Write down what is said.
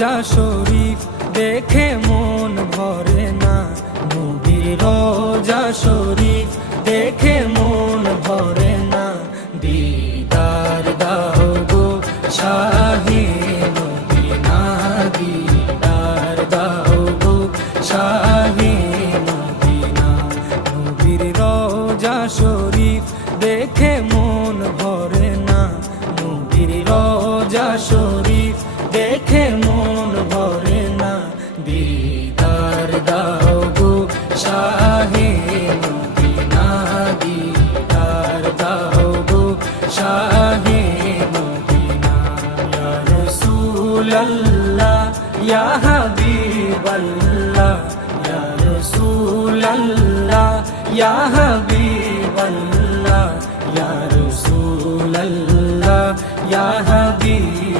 রোজা শরীফ দেখে মন ভরে না, নবীর রোজা শরীফ দেখে মন ভরে না। দিদার দাও গো শাহে মদিনা, দিদার দাও গো শাহে মদিনা। নবীর রোজা শরীফ দেখে মন ভরে না, নবীর রোজা শরীফ দেখে মন ভরে না। দিদার দাও গো শাহে মদিনা, দিদার দাও গো শাহে মদিনা। ইয়া রাসূলাল্লাহ ইয়া হাবিবাল্লাহ, ইয়া রাসূলাল্লাহ ইয়া হাবিবাল্লাহ, ইয়া রাসূলাল্লাহ ইয়া হাবিব